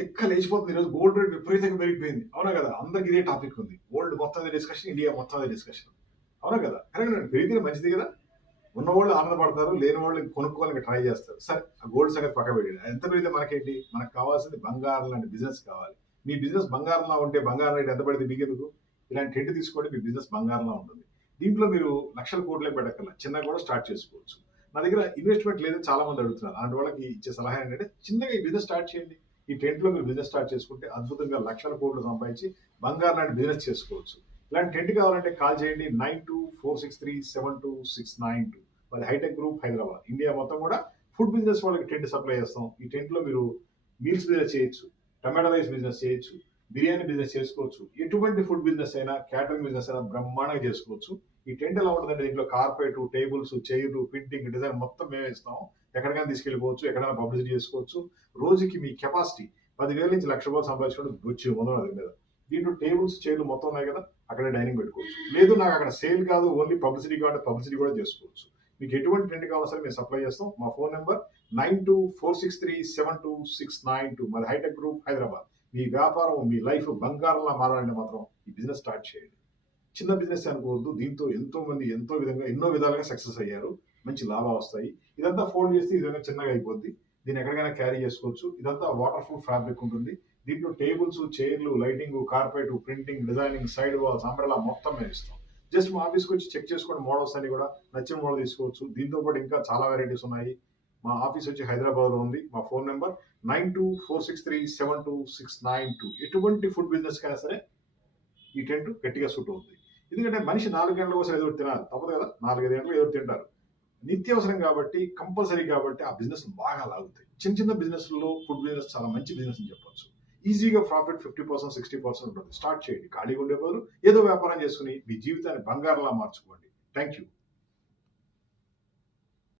తిక్క లేచిపోతుంది. ఈరోజు gold rate విపరీతంగా పెరిగిపోయింది. అవునా కదా? అందరికి ఇదే టాపిక్ ఉంది. గోల్డ్ మొత్తం అదే డిస్కషన్, ఇండియా మొత్తం అదే డిస్కషన్. అవునా కదా? కరెక్ట్, పెరిగితే మంచిది కదా. ఉన్నవాళ్ళు ఆనందపడతారు, లేని వాళ్ళు కొనుక్కోవాలని ట్రై చేస్తారు. సరే, ఆ గోల్డ్ సంగతి పక్క పెట్టి ఎంత పెరిగితే మనకేంటి? మనకు కావాల్సింది బంగారం లాంటి బిజినెస్ కావాలి. మీ బిజినెస్ బంగారంలా ఉంటే బంగారం రేట్ ఎంత పడితే మీకెందుకు? ఇలాంటి టెంట్ తీసుకోండి, మీ బిజినెస్ బంగారంలా ఉంటుంది. దీంట్లో మీరు లక్షల కోట్లే పెట్టక్కర్లా, చిన్నగా కూడా స్టార్ట్ చేసుకోవచ్చు. నా దగ్గర ఇన్వెస్ట్మెంట్ లేదని చాలా మంది అడుగుతున్నారు. అలాంటి వాళ్ళకి ఇచ్చే సలహా ఏంటంటే చిన్నగా ఈ బిజినెస్ స్టార్ట్ చేయండి. ఈ టెంట్ లో మీరు బిజినెస్ స్టార్ట్ చేసుకుంటే అద్భుతంగా లక్షల కోట్లు సంపాదించి బంగారం లాంటి బిజినెస్ చేసుకోవచ్చు. ఇలాంటి టెంట్ కావాలంటే కాల్ చేయండి 9246372692. మరి హైటెక్ గ్రూప్ హైదరాబాద్. ఇండియా మొత్తం కూడా ఫుడ్ బిజినెస్ వాళ్ళకి టెంట్ సప్లై చేస్తాం. ఈ టెంట్ లో మీరు మీల్స్ బిజినెస్ చేయొచ్చు, టమాటో రైస్ బిజినెస్ చేయొచ్చు, బిర్యానీ బిజినెస్ చేసుకోవచ్చు. ఎటువంటి ఫుడ్ బిజినెస్ అయినా, క్యాటరింగ్ బిజినెస్ అయినా బ్రహ్మాండంగా చేసుకోవచ్చు. ఈ టెంట్ ఎలా ఉంటుందంటే దీంట్లో కార్పెట్, టేబుల్స్, చైర్లు, ప్రింటింగ్, డిజైన్ మొత్తం మేమే ఇస్తాం. ఎక్కడికైనా తీసుకెళ్ళిపోవచ్చు, ఎక్కడైనా పబ్లిసిటీ చేసుకోవచ్చు. రోజుకి మీ కెపాసిటీ 10,000 నుంచి 1,00,000 రూపాయలు సంపాదించుకోవడం బొచ్చి మొదలు అది మీద. దీంట్లో టేబుల్స్, చైర్లు మొత్తం ఉన్నాయి కదా, అక్కడే డైనింగ్ పెట్టుకోవచ్చు. లేదు నాకు అక్కడ సేల్ కాదు, ఓన్లీ పబ్లిసిటీ కావాలంటే పబ్లిసిటీ కూడా చేసుకోవచ్చు. మీకు ఎటువంటి టెంట్ కావాలో సరే మేము సప్లై చేస్తాం. మా ఫోన్ నెంబర్ 9246372692. మరి హైటెక్ గ్రూప్ హైదరాబాద్. మీ వ్యాపారం, మీ లైఫ్ బంగారంలా మారాలంటే మాత్రం ఈ బిజినెస్ స్టార్ట్ చేయండి. చిన్న బిజినెస్ అనుకోవద్దు. దీంతో ఎంతో మంది ఎన్నో విధాలుగా సక్సెస్ అయ్యారు. మంచి లాభాలు వస్తాయి. ఇదంతా ఫోల్డ్ చేస్తే ఇది చిన్నగా అయిపోద్ది. దీన్ని ఎక్కడికైనా క్యారీ చేసుకోవచ్చు. ఇదంతా వాటర్ ప్రూఫ్ ఫ్యాబ్రిక్ ఉంటుంది. దీంట్లో టేబుల్స్, చైర్లు, lighting, carpet, printing, designing, side walls, umbrella మొత్తం మేము ఇస్తాం. జస్ట్ మా ఆఫీస్కి వచ్చి చెక్ చేసుకోండి మోడల్స్ అన్ని కూడా. నచ్చిన మోడల్ తీసుకోవచ్చు. దీంతో పాటు ఇంకా చాలా వెరైటీస్ ఉన్నాయి. మా ఆఫీస్ వచ్చి హైదరాబాద్లో ఉంది. మా ఫోన్ నెంబర్ 9246372692. ఎటువంటి ఫుడ్ బిజినెస్ కైనా సరే ఈ టెంట్ గట్టిగా సూట్ అవుతుంది. ఎందుకంటే మనిషి 4 గంటల కోసం ఏదో తినాలి, తప్పదు కదా. 4-5 గంటలు ఏదో తింటారు. నిత్యావసరం కాబట్టి, కంపల్సరీ కాబట్టి ఆ బిజినెస్ బాగా లాగుతాయి. చిన్న చిన్న బిజినెస్లో ఫుడ్ బిజినెస్ చాలా మంచి బిజినెస్ అని చెప్పొచ్చు. ఈజీగా ప్రాఫిట్ 50%, 60% ఉంటుంది. స్టార్ట్ చేయండి. ఖాళీగా ఉండే బదులు ఏదో వ్యాపారం చేసుకుని మీ జీవితాన్ని బంగారంలా మార్చుకోండి. Thank you.